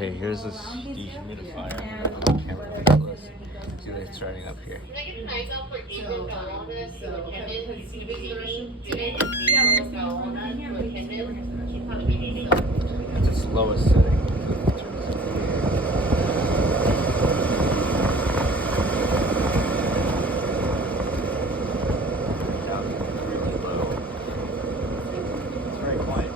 Okay, here's this dehumidifier. I can't really tell this. See, they're starting up here. It's its lowest setting. Down really low. It's very quiet.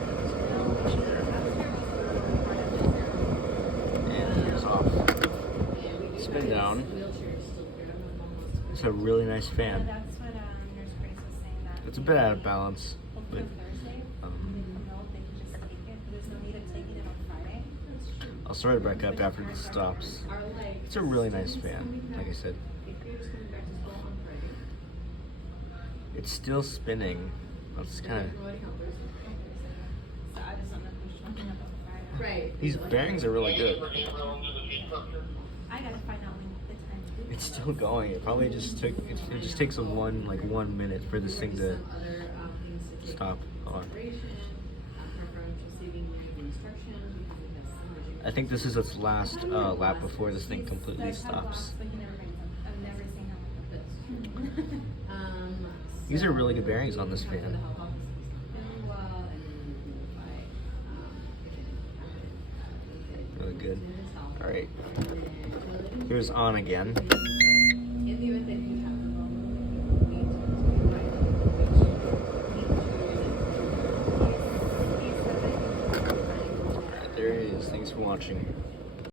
And here's off. Spin down. It's a really nice fan. It's a bit out of balance, but I'll start it back up after this stops. It's a really nice fan, like I said. It's still spinning. That's kind of... These bearings are really good. It's still going. It probably just took. It just takes a 1 minute for this thing to stop. Hold on. I think this is its last lap before this thing completely stops. These are really good bearings on this fan. Really good. All right. Here's on again. Alright, there it is. Thanks for watching.